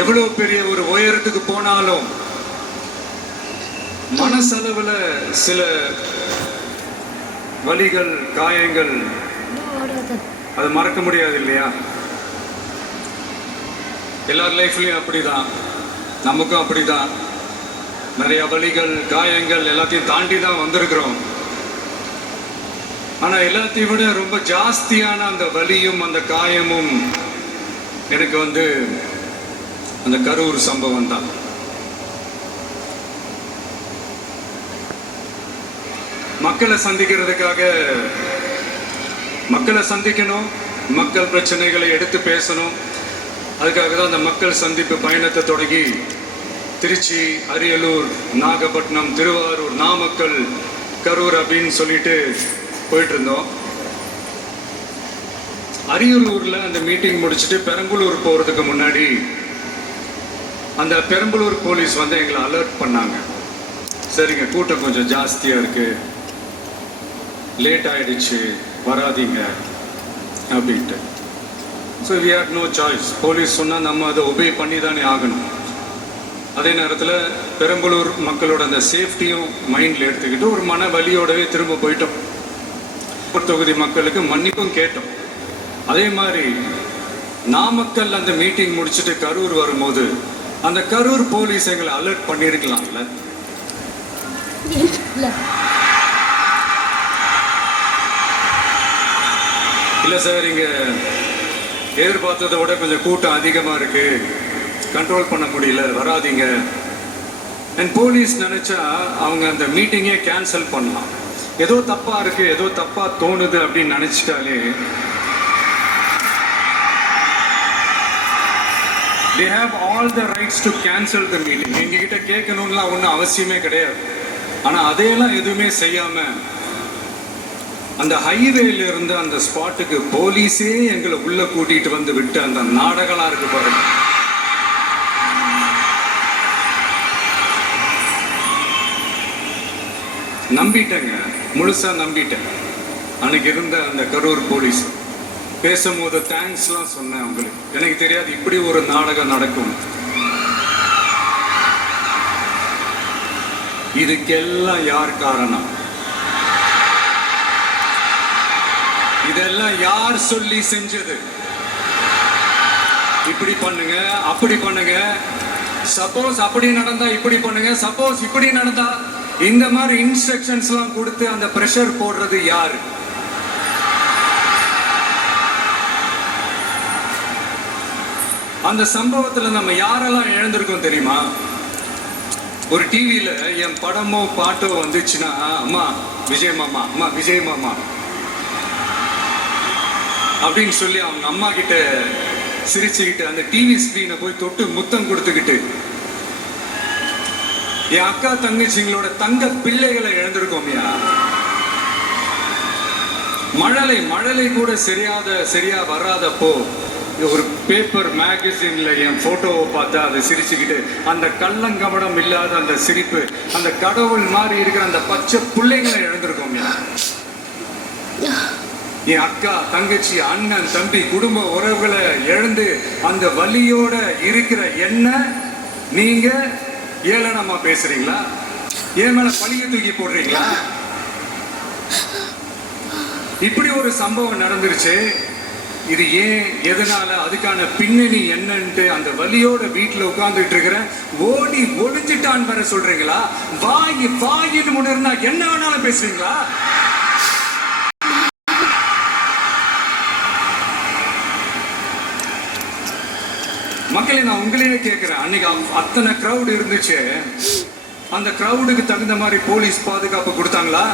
எவ்வளவு பெரிய ஒரு உயரத்துக்கு போனாலும் மனசளவுல சில வலிகள், காயங்கள் அது மறக்க முடியாது இல்லையா? எல்லார் லைஃப்லயும் அப்படிதான், நமக்கும் அப்படிதான். நிறைய வலிகள், காயங்கள் எல்லாத்தையும் தாண்டி தான் வந்திருக்கிறோம். ஆனா எல்லாத்தையும் விட ரொம்ப ஜாஸ்தியான அந்த வலியும் அந்த காயமும் எனக்கு அந்த கரூர் சம்பவம் தான். மக்களை சந்திக்கிறதுக்காக மக்களை சந்திக்கணும், மக்கள் பிரச்சனைகளை எடுத்து பேசணும். அதுக்காக தான் அந்த மக்கள் சந்திப்பு பயணத்தை தொடங்கி திருச்சி, அரியலூர், நாகப்பட்டினம், திருவாரூர், நாமக்கல், கரூர் அப்படின்னு சொல்லிட்டு போயிட்டு இருந்தோம். அரியலூர்ல அந்த மீட்டிங் முடிச்சுட்டு பெரம்பலூர் போறதுக்கு முன்னாடி அந்த பெரம்பலூர் போலீஸ் எங்களை அலர்ட் பண்ணாங்க. சரிங்க, கூட்டம் கொஞ்சம் ஜாஸ்தியா இருக்கு, லேட் ஆயிடுச்சு, வராதீங்க அப்படின்ட்டு. So we had no choice. Police சொன்னால் நம்ம அதை ஒபே பண்ணி தானே ஆகணும். அதே நேரத்தில் பெரம்பலூர் மக்களோட அந்த சேஃப்டியும் மைண்டில் எடுத்துக்கிட்டு ஒரு மன வலியோடவே திரும்ப போயிட்டோம். ஒரு தொகுதி மக்களுக்கு மன்னிப்பும் கேட்டோம். அதே மாதிரி நாமக்கல் அந்த மீட்டிங் முடிச்சுட்டு கரூர் வரும்போது அந்த கரூர் போலீஸ் எங்களை அலர்ட் பண்ணியிருக்கலாம்ல. இல்லை சார், இங்கே எதிர்பார்த்ததை விட கொஞ்சம் கூட்டம் அதிகமாக இருக்கு, கண்ட்ரோல் பண்ண முடியல, வராதிங்க. அண்ட் போலீஸ் நினைச்சா அவங்க அந்த மீட்டிங்கே கேன்சல் பண்ணலாம். ஏதோ தப்பா இருக்கு, ஏதோ தப்பா தோணுது அப்படின்னு நினைச்சிட்டாலே they have all the rights to cancel the meeting. எங்ககிட்ட கேட்கணும்லாம் ஒன்றும் அவசியமே கிடையாது. ஆனா அதையெல்லாம் எதுவுமே செய்யாம அந்த ஹைவேல இருந்து அந்த ஸ்பாட்டுக்கு போலீஸே எங்களை உள்ள கூட்டிட்டு வந்து விட்டு அந்த நாடகம்லாம் இருக்கு பாருங்க. நம்பிட்டேங்க, முழுசா நம்பிட்டேன். அன்னைக்கு இருந்த அந்த கரூர் போலீஸ் பேசும்போது தேங்க்ஸ்லாம் சொன்னேன் அவங்களுக்கு. எனக்கு தெரியாது இப்படி ஒரு நாடகம் நடக்கும். இதுக்கெல்லாம் யார் காரணம்? இதெல்லாம் யார் சொல்லி செஞ்சது? இப்படி பண்ணுங்க, அப்படி பண்ணுங்க, சப்போஸ் அப்படி நடந்தா இப்படி பண்ணுங்க, சப்போஸ் இப்படி நடந்தா இந்த மாதிரி இன்ஸ்ட்ரக்ஷன்ஸ் எல்லாம் கொடுத்து அந்த பிரஷர் போடுறது யாரு? அந்த சம்பவத்துல நம்ம யாரெல்லாம் இழந்திருக்கோம் தெரியுமா? ஒரு டிவியில என் படமோ பாட்டோ வந்துச்சுன்னா, அம்மா விஜய் மாமா, அம்மா விஜய் மாமா அப்படின்னு சொல்லி அவங்க அம்மா கிட்ட சிரிச்சுக்கிட்டு அந்த டிவி ஸ்கிரீனை போய் தொட்டு முத்தம் கொடுத்துக்கிட்டு என் அக்கா தங்கச்சிங்களோட தங்க பிள்ளைகளை இழந்திருக்கோம்யா. மழலை கூட சரியா வராதப்போ ஒரு பேப்பர் மேகசின்ல என் போட்டோவை பார்த்தா அதை சிரிச்சுக்கிட்டு அந்த கள்ளங்கபடம் இல்லாத அந்த சிரிப்பு, அந்த கடவுள் மாதிரி இருக்கிற அந்த பச்சை பிள்ளைங்களை இழந்திருக்கோம். என் அக்கா தங்கச்சி அண்ணன் தம்பி குடும்ப உறவுகளை இழந்து அந்த வலியோட இருக்கிற என்ன நீங்க ஏளனமா பேசுறீங்களா? என் மேல பழிய தூக்கி போடுறீங்களா? இப்படி ஒரு சம்பவம் நடந்துருச்சு. இது ஏன், எதனால, அதுக்கான பின்னணி என்னன்ட்டு அந்த வலியோட வீட்டுல உட்கார்ந்துட்டு இருக்கிற ஓடி ஒளிஞ்சிட்டான் வர சொல்றீங்களா? வாயின்னு முன்னிருந்தா என்ன வேணாலும் பேசுறீங்களா? மக்களை நான் உங்களையே கேட்கிறேன், அன்னைக்கு அத்தனை கிரௌட் இருந்துச்சு, அந்த கிரௌடுக்கு தகுந்த மாதிரி போலீஸ் பாதுகாப்பு கொடுத்தாங்களா?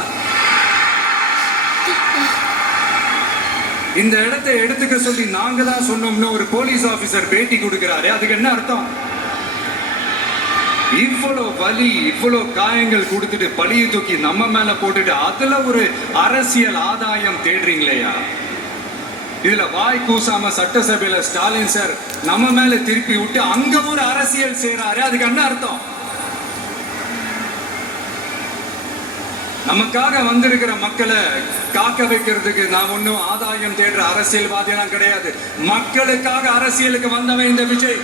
இந்த இடத்தை எடுத்துக்க சொல்லி நாங்க தான் சொன்னோம்னு ஒரு போலீஸ் ஆபீசர் பேட்டி கொடுக்கிறாரு. அதுக்கு என்ன அர்த்தம்? இவ்வளவு வலி, இவ்வளவு காயங்கள் கொடுத்துட்டு பழிய தூக்கி நம்ம மேல போட்டுட்டு அதுல ஒரு அரசியல் ஆதாயம் தேடுறீங்களேயா? இதுல வாய் கூசாம சட்டசபையில ஸ்டாலின் சார் நம்ம மேல திருப்பி விட்டு அங்க ஒரு அரசியல் செய்யறாரு. அதுக்கு என்ன அர்த்தம்? நமக்காக வந்திருக்கிற மக்களை காக்க வைக்கிறதுக்கு நான் ஒன்னும் ஆதாயம் தேடுற அரசியல்வாதியெல்லாம் கிடையாது. மக்களுக்காக அரசியலுக்கு வந்தவன் இந்த விஜய்.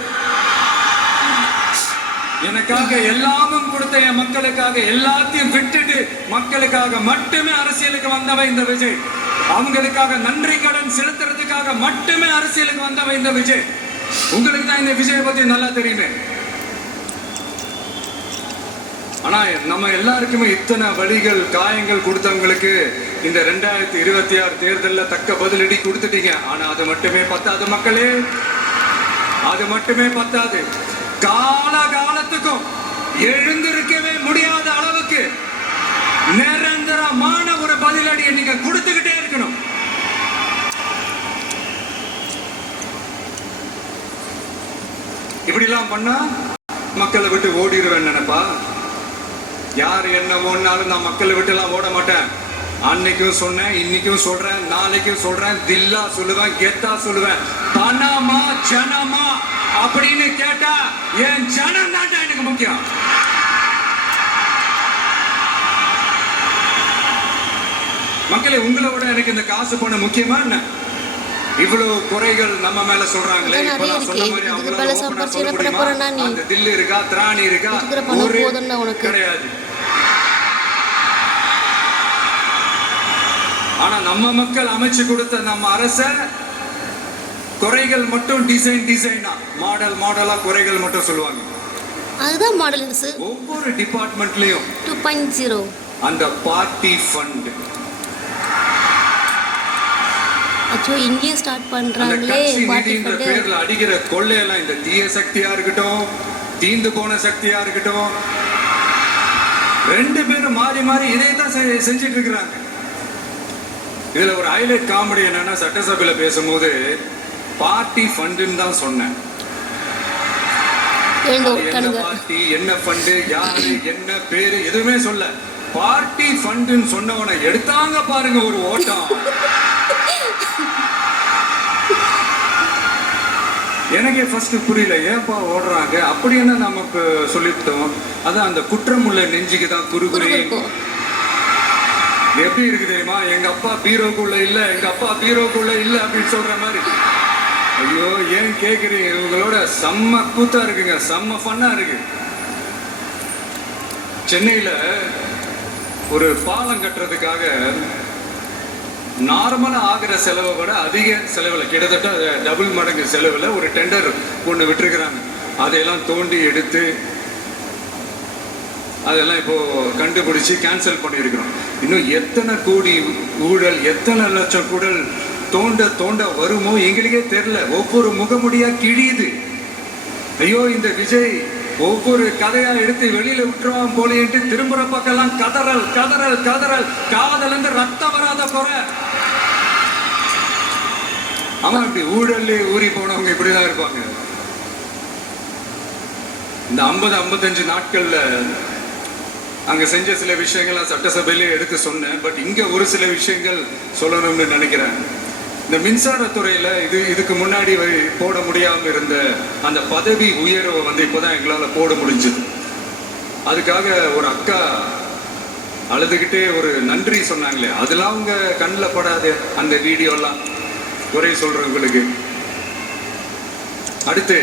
எனக்காக எல்லாமும் கொடுத்த என் மக்களுக்காக எல்லாத்தையும் விட்டுட்டு மக்களுக்காக மட்டுமே அரசியலுக்கு வந்தவன் இந்த விஜய். அவங்களுக்காக நன்றி கடன் செலுத்துறதுக்காக மட்டுமே அரசியலுக்கு வந்தவன் இந்த விஜய். உங்களுக்கு தான் இந்த விஜயை பத்தி நல்லா தெரியுமே. ஆனா நம்ம எல்லாருக்குமே இத்தனை வழிகள் காயங்கள் கொடுத்தவங்களுக்கு இந்த 2026 தேர்தலில் தக்க பதிலடி கொடுத்துட்டீங்க. ஆனா அது மட்டுமே பத்தாது மக்களே, அது மட்டுமே பத்தாது. காலகாலத்துக்கும் எழுந்திருக்கவே முடியாத அளவுக்கு நிரந்தரமான ஒரு பதிலடியை நீங்க கொடுத்துக்கிட்டே இருக்கணும். இப்படி எல்லாம் பண்ணா மக்களை விட்டு ஓடிடுவேன் நினைப்பா. யார் என்ன ஓடினாலும் நான் மக்களை விட்டு எல்லாம் ஓட மாட்டேன். அன்னைக்கும் சொன்னேன், இன்னைக்கும் சொல்றேன், நாளைக்கும் சொல்றேன், தில்லா சொல்லுவேன், கெத்தா சொல்லுவேன். பணமா ஜனமா அப்படின்னு கேட்டா என் ஜனம் தான் எனக்கு முக்கியம். மக்களே, உங்களை விட எனக்கு இந்த காசு பணம் முக்கியமா என்ன? இவ்வளவு குறைகள் நம்ம மேல சொல்றாங்களே, இப்ப நான் சொன்ன மாதிரி அவங்களால அந்த தில்லு இருக்கா, திராணி இருக்கா? கிடையாது. ஆனா நம்ம மக்கள் அமைச்சு கொடுத்த நம்ம அரச குறைகள் மட்டும் டிசைனா மாடலா குறைகள் மட்டும் சொல்லுவாங்க. அதுதான் மாடலிங்ஸ். ஒவ்வொரு டிபார்ட்மெண்ட்லயும் 2.0 அந்த பார்ட்டி ஃபண்ட் அச்சோ இங்கேயும் ஸ்டார்ட் பண்றாங்களே. பார்ட்டி ஃபண்ட் பேர்ல அடிக்கிற கொள்ளையெல்லாம் இந்த தீய சக்தியா இருக்கட்டும், தீந்து போன சக்தியா இருக்கட்டும், ரெண்டு பேரும் மாறி மாறி இதே தான் செஞ்சிட்டு இருக்கிறாங்க. இதுல ஒரு ஹைலைட் காமெடி என்னன்னா, சட்டசபையில பேசும்போது பார்ட்டி ஃபண்டுன்னு தான் சொன்னேன். என்ன பார்ட்டி, என்ன ஃபண்டு, யாரு, என்ன பேரு எதுவுமே சொல்ல. பார்ட்டி ஃபண்டுன்னு சொன்னவனை எடுத்தாங்க பாருங்க ஒரு ஓட்டம். எனக்கே ஃபர்ஸ்ட் புரியல, ஏப்பா ஓடுறாங்க அப்படி என்ன நமக்கு சொல்லிவிட்டோம். அதான் அந்த குற்றமுள்ள நெஞ்சுக்கு தான் குறுகுறி. எப்படி இருக்கு தெரியுமா? எங்க அப்பா பீரோக்குள்ள இல்ல, எங்க அப்பா பீரோக்குள்ள இல்ல அப்படின்னு சொல்ற மாதிரி. ஐயோ ஏன் கேக்குறீங்க? இவங்களோட செம்ம கூத்தா இருக்குங்க, செம்ம ஃபன்னா இருக்கு. சென்னையில ஒரு பாலம் கட்டுறதுக்காக நார்மலா ஆகிற செலவை விட அதிக செலவில், கிட்டத்தட்ட டபுள் மடங்கு செலவில் ஒரு டெண்டர் ஒன்று விட்டுருக்குறாங்க. அதையெல்லாம் தோண்டி எடுத்து அதெல்லாம் இப்போ கண்டுபிடிச்சு கேன்சல் பண்ணியிருக்கிறோம். இன்னும் எத்தனை கோடி ஊழல், எத்தனை லட்சம் கூடல் தோண்ட வருமோ எங்களுக்கே தெரியல. ஒவ்வொரு முகமுடியா கிழியுது. ஐயோ இந்த விஜய் ஒவ்வொரு கதையா எடுத்து வெளியில விட்டுருவான் போலேன்ட்டு திரும்புற பக்கம்லாம் கதறல் கதறல் கதறல். காதல் இருந்து ரத்தம் வராத குறை. ஆமா, இப்படி ஊழல் ஊறி போனவங்க இப்படிதான் இருப்பாங்க. இந்த 50-55 நாட்கள்ல அங்க செஞ்ச சில விஷயங்கள் சட்டசபையிலே எடுத்து சொன்னேன். பட் இங்க ஒரு சில விஷயங்கள் சொல்லணும்னு நினைக்கிறேன். இந்த மின்சாரத்துறையில இதுக்கு முன்னாடி போட முடியாம இருந்த அந்த பதவி உயர்வை இப்போதான் எங்களால போட முடிஞ்சது. அதுக்காக ஒரு அக்கா அழுதுகிட்டே ஒரு நன்றி சொன்னாங்களே, அதெல்லாம் அவங்க கண்ணில் படாது அந்த வீடியோலாம் குறை சொல்றவங்களுக்கு. அடுத்து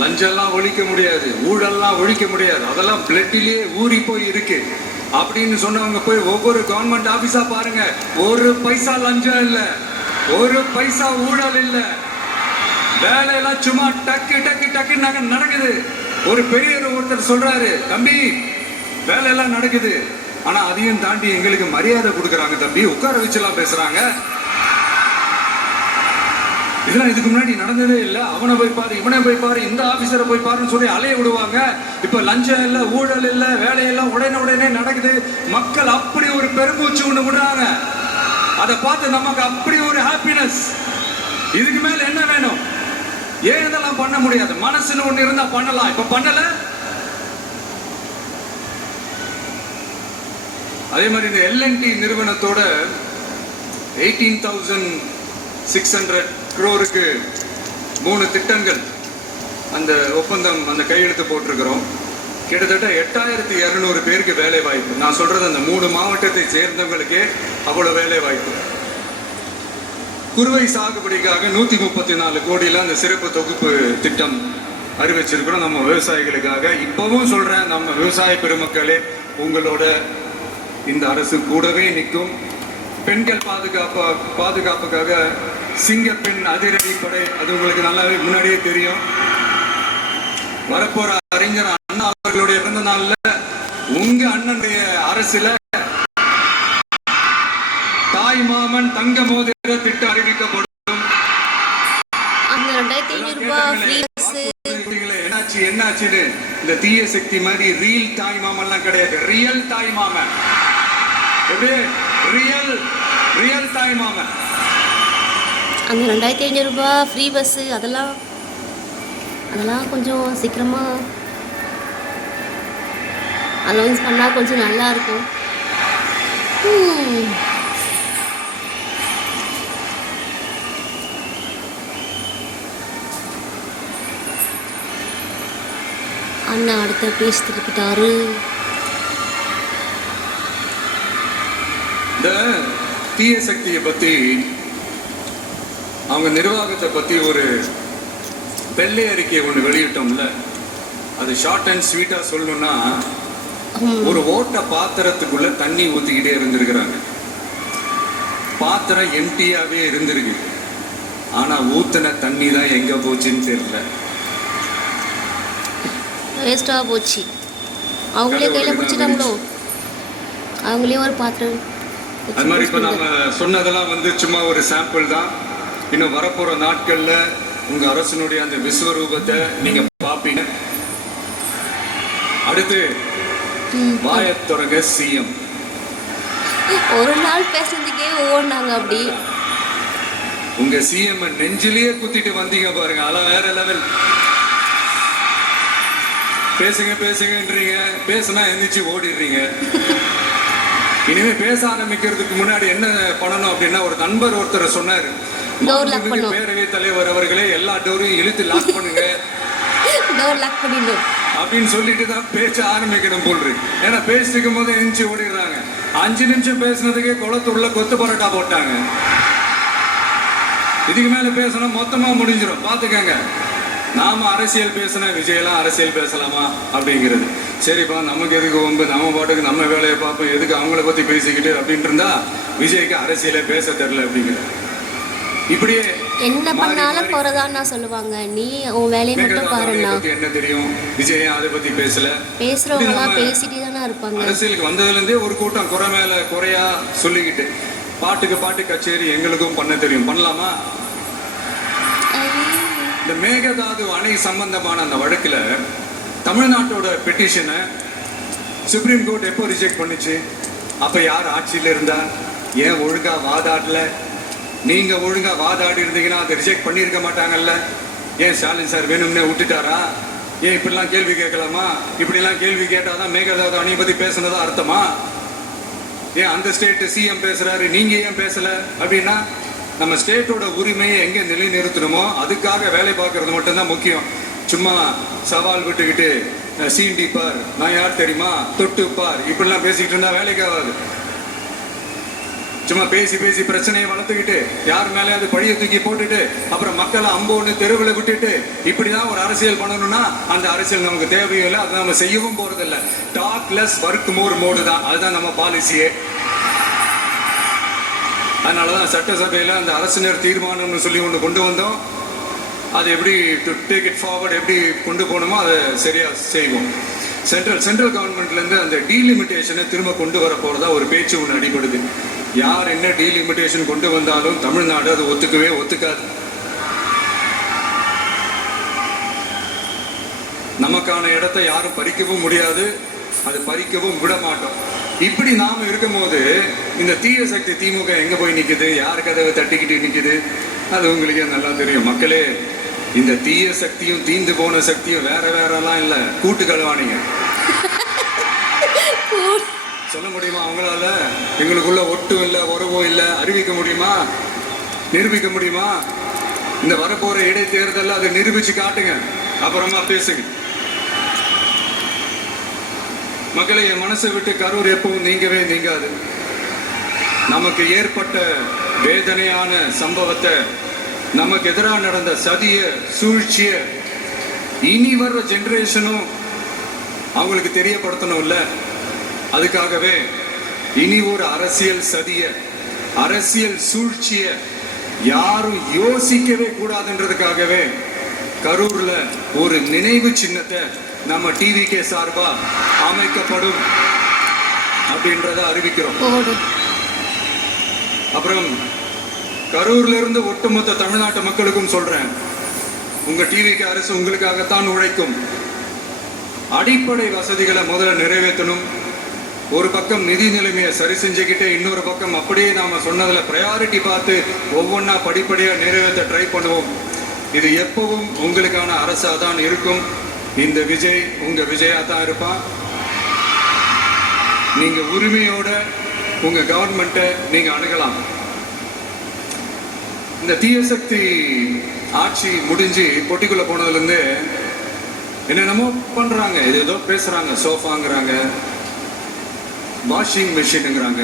லஞ்சம்லாம் ஒழிக்க முடியாது, ஊழல்லாம் ஒழிக்க முடியாது, அதெல்லாம் பிளட்டிலேயே ஊறி போய் இருக்கு அப்படின்னு சொன்னவங்க போய் ஒவ்வொரு கவர்மெண்ட் ஆபீஸா பாருங்க. ஒரு பைசா லஞ்சம் இல்ல, ஒரு பைசா ஊழல் இல்ல. வேலையெல்லாம் சும்மா டக்கு டக்கு டக்கு நடக்குது. ஒரு பெரியவர் ஒருத்தர் சொல்றாரு, தம்பி வேலையெல்லாம் நடக்குது, ஆனா அதையும் தாண்டி எங்களுக்கு மரியாதை கொடுக்குறாங்க தம்பி, உட்கார வச்சுலாம் பேசுறாங்க. இதெல்லாம் இதுக்கு முன்னாடி நடந்ததே இல்லை. அவனை போய் பாரு, இவனை போய் பாரு, இந்த ஆபீசரை போய் பாருன்னு சொல்லி அலைய விடுவாங்க. இப்ப லஞ்சம் இல்ல, ஊழல் இல்ல, வேலையெல்லாம் உடனே நடக்குது. மக்கள் அப்படி ஒரு பெருமூச்சு ஒண்ணு விடுறாங்க. அதை பார்த்து நமக்கு அப்படி ஒரு ஹாப்பினஸ். இதுக்கு மேல என்ன வேணும்? ஏன் இதெல்லாம் பண்ண முடியாது? மனசுல ஒண்ணு இருந்தா பண்ணலாம். இப்ப பண்ணல. அதே மாதிரி இந்த L&T நிறுவனத்தோட 18,600 crore 3 திட்டங்கள் அந்த ஒப்பந்தம், அந்த கையெழுத்து போட்டிருக்கிறோம். கிட்டத்தட்ட 8,200 பேருக்கு வேலை வாய்ப்பு. நான் சொல்றது அந்த 3 மாவட்டத்தை சேர்ந்தவங்களுக்கே அவ்வளவு வேலை வாய்ப்பு. குறுவை சாகுபடிக்காக 134 கோடியில அந்த சிறப்பு தொகுப்பு திட்டம் அறிவிச்சிருக்கிறோம் நம்ம விவசாயிகளுக்காக. இப்பவும் சொல்றேன், நம்ம விவசாய பெருமக்களே, உங்களோட இந்த அரசு கூடவே நிற்கும். பெண்கள் பாதுகாப்புக்காக சிங்கப்பெண் அதிரடி படை, அது உங்களுக்கு நல்லாவே முன்னாடியே தெரியும். வரப்போற அறிஞர் அண்ணா அவர்களுடைய பிறந்த நாள்ல உங்க அண்ணனுடைய அரசுல தாய் மாமன் தங்க மோதிர திட்டம் அறிவிக்கப்படும். என்னாச்சு இந்த தீய சக்தி மாதிரி ரீல் தாய் மாமன்லாம் கிடையாது, ரியல் தாய் மாமன். ரியல் தாய் மாமன். அந்த 2500 ரூபாய் ஃப்ரீ பஸ் அதெல்லாம் கொஞ்சம் சீக்கிரமா அலௌன்ஸ் பண்ணா கொஞ்சம் நல்லா இருக்கும். அண்ணா அடுத்த பேசி திருப்பிட்டாரு. இந்த தீய சக்தியை பத்தி, அவங்க நிர்வாகத்தை பத்தி ஒரு வெள்ளை அறிக்கை ஒன்று வெளியிட்டோம்ல, அது ஷார்ட் அண்ட் ஸ்வீட்டா சொல்லணும்னா, ஒரு ஓட்ட பாத்திரத்துக்குள்ள தண்ணி ஊத்திக்கிட்டே இருந்திருக்கிறாங்க. பாத்திரம் எம்டியாவே இருந்திருக்கு, ஆனா ஊத்தின தண்ணி தான் எங்க போச்சுன்னு தெரியல. வேஸ்டா போச்சு. அவங்களே கையில பிடிச்சிட்டாங்களோ, அவங்களே ஒரு பாத்திரம். அது மாதிரி இப்ப நம்ம சொன்னதெல்லாம் சும்மா ஒரு சாம்பிள் தான். இன்னும் வரப்போற நாட்கள்ல உங்க அரசனுடைய அந்த விஸ்வரூபத்தை நீங்க பாப்பீங்க. அடுத்து வாயத்துறங்க சிஎம் ஒரு நாள் பேசுறதுக்கே ஓடினாங்க. அப்படி உங்க சிஎம் நெஞ்சிலேயே குத்திட்டு வந்தீங்க பாருங்க, அல வேற லெவல். பேசுங்கன்றீங்க, பேசுனா எந்திரிச்சு ஓடிடுறீங்க. இனிமே பேச ஆரம்பிக்கிறதுக்கு முன்னாடி என்ன பண்ணணும் அப்படின்னா, ஒரு நண்பர் ஒருத்தர் சொன்னாரு, பேரவை தலைவர் அவர்களே எல்லா டோரையும் இழுத்து லாக் பண்ணுங்க அப்படின்னு சொல்லிட்டு தான் பேச ஆரம்பிக்கணும் போல் இருக்கு. ஏன்னா பேசிக்கும் போது எந்திரிச்சு ஓடிடுறாங்க. 5 நிமிஷம் பேசுனதுக்கே குளத்துள்ள கொத்து பரோட்டா போட்டாங்க. இதுக்கு மேல பேசினா மொத்தமா முடிஞ்சிடும், பாத்துக்கங்க. நாம அரசியல் பேசினா விஜயெல்லாம் அரசியல் பேசலாமா அப்படிங்கிறது. சரிப்பா, நமக்கு எதுக்கு ஒம்பு, நம்ம பாட்டுக்கு நம்ம வேலையை பார்ப்போம், எதுக்கு அவங்கள பத்தி பேசிக்கிட்டு அப்படின்னு இருந்தா விஜய்க்கு அரசியலே பேச தெரியல அப்படிங்கிறது. இப்படியே என்ன பண்ணாலும் போறதான்னா சொல்லுவாங்க, நீ உன் வேலையை மட்டும் பாருன்னா. என்ன தெரியும், விஜய் அதை பத்தி பேசல. பேசுறவங்க எல்லாம் பேசிட்டு தானே இருப்பாங்க. அரசியலுக்கு வந்ததுல இருந்தே ஒரு கூட்டம் குறை மேல குறையா சொல்லிக்கிட்டு, பாட்டுக்கு பாட்டு கச்சேரி எங்களுக்கும் பண்ண தெரியும், பண்ணலாமா? இந்த மேகதாது அணை சம்பந்தமான அந்த வழக்குல தமிழ்நாட்டோட பெட்டிஷனை சுப்ரீம் கோர்ட் எப்போ ரிஜெக்ட் பண்ணுச்சு? அப்ப யார் ஆட்சியில இருந்தா? ஏன் ஒழுங்கா வாதாடல? நீங்க ஒழுங்கா வாதாடி இருந்தீங்கன்னா அதை ரிஜெக்ட் பண்ணியிருக்க மாட்டாங்கல்ல. ஏன் ஸ்டாலின் சார் வேணும்னே விட்டுட்டாரா? ஏன் இப்படிலாம் கேள்வி கேட்கலாமா? இப்படிலாம் கேள்வி கேட்டாதான் மேகதாது அணை பத்தி பேசுனதா அர்த்தமா? ஏன் அந்த ஸ்டேட் சிஎம் பேசுறாரு, நீங்க ஏன் பேசல? அப்படின்னா நம்ம ஸ்டேட்டோட உரிமையை எங்க நிலைநிறுத்தணுமோ அதுக்காக வேலை பார்க்கறது மட்டும்தான் முக்கியம். சும்மா சவால் விட்டுக்கிட்டு சீண்டி பார், நான் யார் தெரியுமா, தொட்டு பார், இப்படிலாம் பேசிக்கிட்டு இருந்தா வேலைக்கு ஆகாது. சும்மா பேசி பேசி பிரச்சனையை வளர்த்துக்கிட்டு யார் மேலே அது பழிய தூக்கி போட்டுட்டு அப்புறம் மக்களை அம்போன்னு தெருவில் விட்டுட்டு இப்படிதான் ஒரு அரசியல் பண்ணணும்னா அந்த அரசியல் நமக்கு தேவையில்லை, அதை நம்ம செய்யவும் போறதில்லை. Talk less work more mode தான், அதுதான் நம்ம பாலிசியே. அதனாலதான் சட்டசபையில அந்த அரசினர் தீர்மானம்னு சொல்லி ஒன்று கொண்டு வந்தோம். அது எப்படி டு டேக் இட் ஃபார்வர்ட், எப்படி கொண்டு போகணுமோ அதை சரியா செய்வோம். சென்ட்ரல் கவர்மெண்ட்லேருந்து அந்த டீலிமிட்டேஷனை திரும்ப கொண்டு வர போறதா ஒரு பேச்சு ஒன்று அடிபடுது. யார் என்ன டீலிமிட்டேஷன் கொண்டு வந்தாலும் தமிழ்நாடு அது ஒத்துக்காது. நமக்கான இடத்தை யாரும் பறிக்கவும் முடியாது, அது பறிக்கவும் விட மாட்டோம். இப்படி நாம இருக்கும் போது இந்த தீய சக்தி திமுக எங்க போய் நிக்குது, யார் கதவை தட்டிக்கிட்டு நிக்குது, அது உங்களுக்கே நல்லா தெரியும். மக்களே, இந்த தீய சக்தியும் தீந்து போன சக்தியும் வேற வேறலாம் இல்ல, கூட்டு கலவாணிங்க. சொல்ல முடியுமா அவங்களால? எங்களுக்குள்ள ஒட்டும் இல்லை, உறவும் இல்லை, அறிவிக்க முடியுமா, நிரூபிக்க முடியுமா? இந்த வரப்போற இடைத்தேர்தல் அதை நிரூபிச்சு காட்டுங்க, அப்புறமா பேசுங்க. மக்களை, என் மனசை விட்டு கரூர் எப்பவும் நீங்கவே நீங்காது. நமக்கு ஏற்பட்ட வேதனையான சம்பவத்தை, நமக்கு எதிராக நடந்த சதிய சூழ்ச்சிய இனி வர்ற ஜெனரேஷனும் அவங்களுக்கு தெரியப்படுத்தணும்ல. அதுக்காகவே இனி ஒரு அரசியல் சதிய, அரசியல் சூழ்ச்சிய யாரும் யோசிக்கவே கூடாதுன்றதுக்காகவே கரூர்ல ஒரு நினைவு சின்னத்தை நம்ம டிவிகே சார்பா அமைக்கப்படும் அப்படின்றத அறிவிக்கிறோம். அப்புறம் கரூர்ல இருந்து ஒட்டுமொத்த தமிழ்நாட்டு மக்களுக்கும் சொல்றேன், உங்க டிவிக்கு அரசு உங்களுக்காகத்தான் உழைக்கும். அடிப்படை வசதிகளை முதல்ல நிறைவேற்றணும். ஒரு பக்கம் நிதி நிலைமையை சரி செஞ்சுக்கிட்டு, இன்னொரு பக்கம் அப்படியே நாம சொன்னதுல ப்ரையாரிட்டி பார்த்து ஒவ்வொன்றா படிப்படியா நிறைவேற்ற ட்ரை பண்ணுவோம். இது எப்பவும் உங்களுக்கான அரசா தான் இருக்கும். இந்த விஜய் உங்க விஜயா தான் இருப்பான். நீங்க உரிமையோட உங்க கவர்மெண்ட்டை நீங்க அணுகலாம். இந்த தீய சக்தி ஆட்சி முடிஞ்சு பொட்டிக்குள்ள போனதுல இருந்து என்னென்னமோ பண்றாங்க, ஏதோ பேசுறாங்க, சோஃபாங்கிறாங்க, வாஷிங் மெஷினுங்கிறாங்க.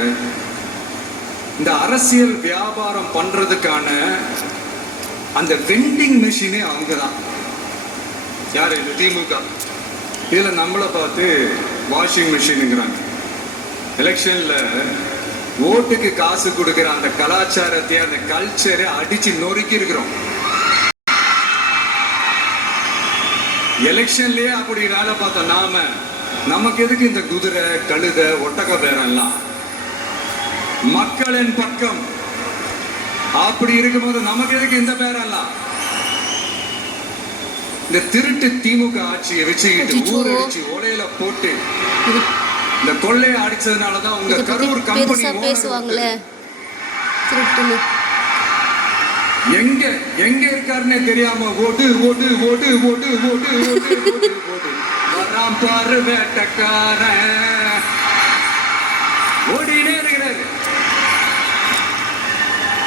இந்த அரசியல் வியாபாரம் பண்றதுக்கான அந்த வெண்டிங் மெஷினே அவங்க தான். யாரு? இந்த திமுக. இதுல நம்மளை பார்த்து வாஷிங் மெஷினுங்கிறாங்க. எலெக்ஷன்ல ஓட்டுக்கு காசு கொடுக்கிற அந்த கலாச்சாரத்தை, அந்த கல்ச்சரை அடிச்சு நொறுக்கி இருக்கிறோம். எலெக்ஷன்லயே அப்படி வேலை பார்த்த நாம, நமக்கு எதுக்கு இந்த குதிரை, கழுத, ஒட்டக பேரெல்லாம்? மக்களின் பக்கம் அப்படி இருக்கும்போது நமக்கு எதுக்கு இந்த பேரெல்லாம்? இந்த திருட்டு திமுக ஆட்சியை வச்சுக்கிட்டு ஊரடிச்சு ஒலையில போட்டு இந்த கொள்ளையை அடிச்சதுனாலதான் உங்க கரூர் கம்பெனி பேசுவாங்களே எங்க எங்க இருக்காருன்னே தெரியாம ஓடு ஓடு ஓடு ஓடு ஓடு ஓடு ஓடு ஓடு வராம் பாரு வேட்டக்காரன் ஓடினே இருக்கிறாரு.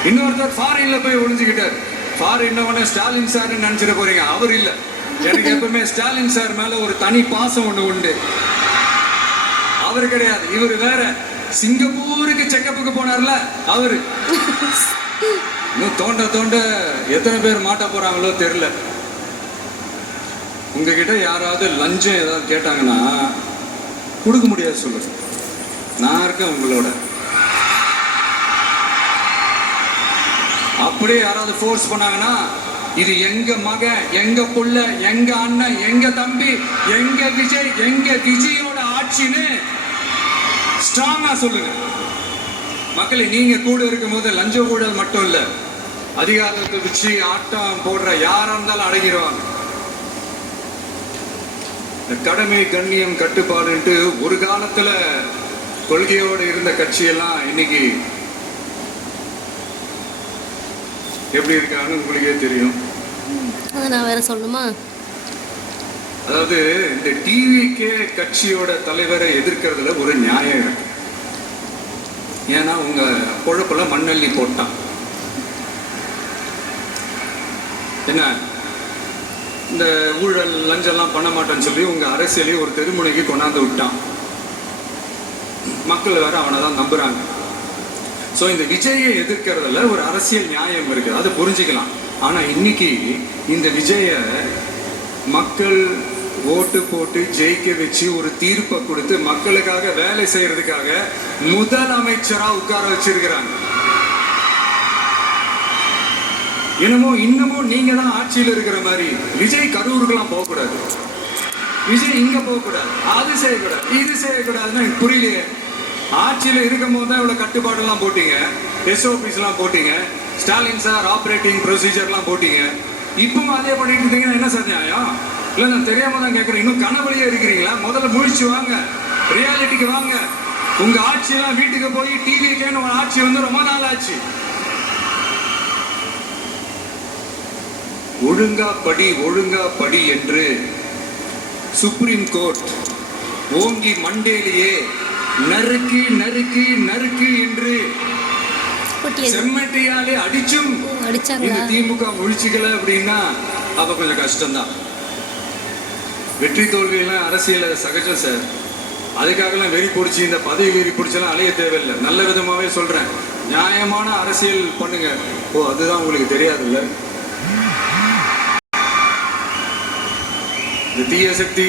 இன்னொருத்தர் ஃபாரின்ல போய் ஒளிஞ்சுக்கிட்டார். ஃபாரின் ஸ்டாலின் சார் நினைச்சிட போறீங்க, அவர் இல்ல. எனக்கு எப்பவுமே ஸ்டாலின் சார் மேல ஒரு தனி பாசம் ஒண்ணு உண்டு. அவர் கிடையாது, இவர் வேற. சிங்கப்பூருக்கு செக்கப்புக்கு போனார்ல அவரு. இன்னும் தோண்ட தோண்ட எத்தனை பேர் மாட்ட போறாங்களோ தெரியல. உங்ககிட்ட யாராவது லஞ்சம் ஏதாவது கேட்டாங்கன்னா கொடுக்க முடியாது சொல்லுங்க, நான் இருக்கேன் உங்களோட. அப்படியே யாராவது ஃபோர்ஸ் பண்ணாங்கன்னா இது எங்க மகன், எங்க புள்ள, எங்க அண்ணன், எங்க தம்பி, எங்க விஜய், எங்க விஜயோட ஆட்சின்னு ஸ்ட்ராங்கா சொல்லுங்க. மக்களை நீங்க கூட இருக்கும் போது லஞ்ச ஊழல் மட்டும் இல்ல, அதிகாரத்தை வச்சு ஆட்டம் போடுற யாரா இருந்தாலும் அடங்கிடுவாங்க. இந்த கடமை, கண்ணியம், கட்டுப்பாடுன்ட்டு ஒரு காலத்துல கொள்கையோடு இருந்த கட்சியெல்லாம் இன்னைக்கு எப்படி இருக்கான்னு உங்களுக்கே தெரியும். நான் வேற சொல்லணுமா? அதாவது இந்த டிவிகே கட்சியோட தலைவரை எதிர்க்கிறதுல ஒரு நியாயம் இருக்கு. ஏன்னா உங்க பொழப்புல மண்ணள்ளி போட்டான். என்ன இந்த ஊழல் லஞ்சம்லாம் பண்ண மாட்டேன்னு சொல்லி உங்க அரசியலையும் ஒரு தெருமுனைக்கு கொண்டாந்து விட்டான். மக்கள் வேற அவனை தான் நம்புறாங்க. ஸோ இந்த விஜயை எதிர்க்கிறதுல ஒரு அரசியல் நியாயம் இருக்கு, அதை புரிஞ்சுக்கலாம். ஆனா இன்னைக்கு இந்த விஜய மக்கள் ஓட்டு போட்டு ஜெயிக்க வச்சு ஒரு தீர்ப்பை கொடுத்து மக்களுக்காக வேலை செய்யறதுக்காக முதலமைச்சரா உட்கார வச்சிருக்கிறாங்க. இன்னமும் நீங்க தான் ஆட்சியில் இருக்கிற மாதிரி விஜய் கரூருக்கெல்லாம் போகக்கூடாது, விஜய் இங்க போகக்கூடாது, அது செய்யக்கூடாது, இது செய்யக்கூடாதுன்னு எனக்கு புரியலையே. ஆட்சியில் இருக்கும் போது தான் இவ்வளவு கட்டுப்பாடு எல்லாம் போட்டீங்க, SOPs எல்லாம் போட்டீங்க, ஸ்டாலின் சார் ஆபரேட்டிங் ப்ரொசீஜர்லாம் போட்டீங்க. இப்பவும் அதே பண்ணிட்டு இருந்தீங்கன்னா என்ன சார் நியாயம்? இல்ல நான் தெரியாம தான் கேட்கறேன். இன்னும் கனவுலயே இருக்கிறீங்களா? முதல்ல முழிச்சு வாங்க, ரியாலிட்டிக்கு வாங்க. உங்க ஆட்சியெல்லாம் வீட்டுக்கு போய் டிவிக்கேன்னு ஒரு ஆட்சி வந்து ரொம்ப நாள் ஆச்சு. ஒழுங்கா படி என்று சுப்ரீம் கோர்ட் ஓங்கி மண்டேலியே நறுக்கு நறுக்கு நறுக்கு என்று செம்மட்டியாலே அடிச்சும் இந்த திமுக முழிச்சுக்கல அப்படின்னா அப்ப கொஞ்சம் கஷ்டம்தான். வெற்றி தோல்வியெல்லாம் அரசியல சகஜம் சார். அதுக்காகலாம் வெறி பிடிச்சி இந்த பதவி வெறி பிடிச்செல்லாம் அலைய தேவையில்லை. நல்ல விதமாவே சொல்றேன், நியாயமான அரசியல் பண்ணுங்க. அதுதான் உங்களுக்கு தெரியாதுல்ல. இந்த தீய சக்தி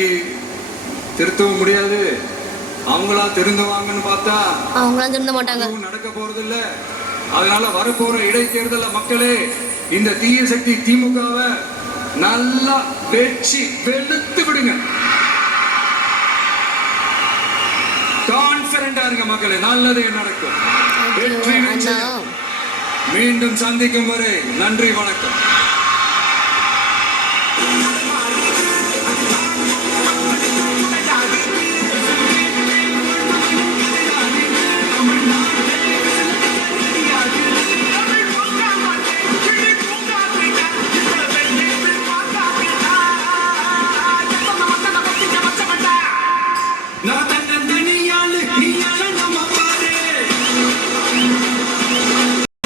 திருத்தவும் முடியாது. அவங்களா திருந்துவாங்கன்னு பார்த்தா அவங்களாம் திருந்த மாட்டாங்க. அதுவும் நடக்க போறது இல்ல. அதனால வரப்போற இடைத்தேர்தல மக்களே இந்த தீய சக்தி திமுகவை நல்லா வெச்சு வெளுத்து விடுங்க. கான்பிடண்டா இருங்க மக்களே, நல்லதே நடக்கும். வெற்றி அண்ணா மீண்டும் சந்திக்கும் வரை நன்றி, வணக்கம்.